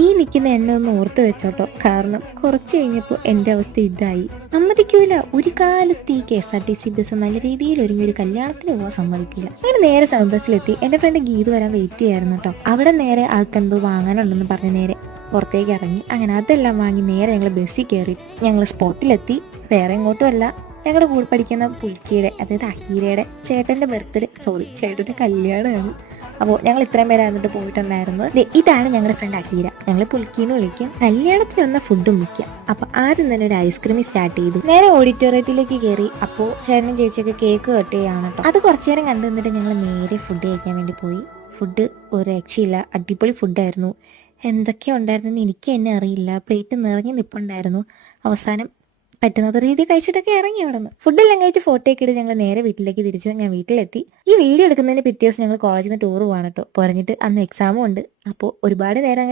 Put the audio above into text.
ഈ നിൽക്കുന്ന എന്നെ ഒന്ന് ഓർത്ത് വെച്ചോട്ടോ, കാരണം കുറച്ച് കഴിഞ്ഞപ്പോൾ എൻ്റെ അവസ്ഥ ഇതായി. സമ്മതിക്കൂല, ഒരു കാലത്ത് ഈ KSRTC ബസ് നല്ല രീതിയിൽ ഒരുങ്ങി ഒരു കല്യാണത്തിന് പോകാൻ സമ്മതിക്കില്ല. അങ്ങനെ നേരെ സൗണ്ട് ബസ്സിലെത്തി. എൻ്റെ ഫ്രണ്ട് ഗീത് വരാൻ വെയിറ്റ് ചെയ്യായിരുന്നു കേട്ടോ. അവിടെ നേരെ ആൾക്കെന്തോ വാങ്ങാനുണ്ടെന്ന് പറഞ്ഞ് നേരെ പുറത്തേക്ക് ഇറങ്ങി. അങ്ങനെ അതെല്ലാം വാങ്ങി നേരെ ഞങ്ങൾ ബസ്സിൽ കയറി. ഞങ്ങൾ സ്പോട്ടിലെത്തി. വേറെ എങ്ങോട്ടും അല്ല, ഞങ്ങളുടെ കൂടെ പഠിക്കുന്ന പുൽക്കിയുടെ, അതായത് അഹീരയുടെ ചേട്ടൻ്റെ കല്യാണമാണ്. അപ്പോൾ ഞങ്ങൾ ഇത്രയും പേരെ എന്നിട്ട് പോയിട്ടുണ്ടായിരുന്നത്. ഇതാണ് ഞങ്ങളുടെ ഫ്രണ്ട് അഹീര. ഞങ്ങൾ പുൽക്കിന്ന് വിളിക്കും. കല്യാണത്തിന് വന്ന ഫുഡും മിക്കാം. അപ്പൊ ആദ്യം തന്നെ ഒരു ഐസ്ക്രീം സ്റ്റാർട്ട് ചെയ്തു. നേരെ ഓഡിറ്റോറിയത്തിലേക്ക് കയറി. അപ്പോൾ ചേട്ടനും ചേച്ചിയൊക്കെ കേക്ക് കട്ട് ചെയ്യാണ് കേട്ടോ. അത് കുറച്ചു നേരം കണ്ടു നിന്നിട്ട് ഞങ്ങൾ നേരെ ഫുഡ് കഴിക്കാൻ വേണ്ടി പോയി. ഫുഡ് ഒരു രക്ഷയില്ല, അടിപൊളി ഫുഡായിരുന്നു. എന്തൊക്കെ ഉണ്ടായിരുന്നെന്ന് എനിക്ക് തന്നെ അറിയില്ല. പ്ലേറ്റ് നിറഞ്ഞ് നിൽപ്പുണ്ടായിരുന്നു. അവസാനം പറ്റുന്നത് രീതി കഴിച്ചിട്ടൊക്കെ ഇറങ്ങി അവിടെ നിന്ന്. ഫുഡെല്ലാം കഴിച്ച് ഫോട്ടോയൊക്കെ ഇട്ട് ഞങ്ങൾ നേരെ വീട്ടിലേക്ക് തിരിച്ചു. ഞാൻ വീട്ടിലെത്തി. ഈ വീഡിയോ എടുക്കുന്നതിന് പിറ്റേ ദിവസം ഞങ്ങൾ കോളേജിൽ നിന്ന് ടൂർ പോകാണ് കേട്ടോ. പറഞ്ഞിട്ട് അന്ന് എക്സാമും ഉണ്ട്. അപ്പോൾ ഒരുപാട് നേരം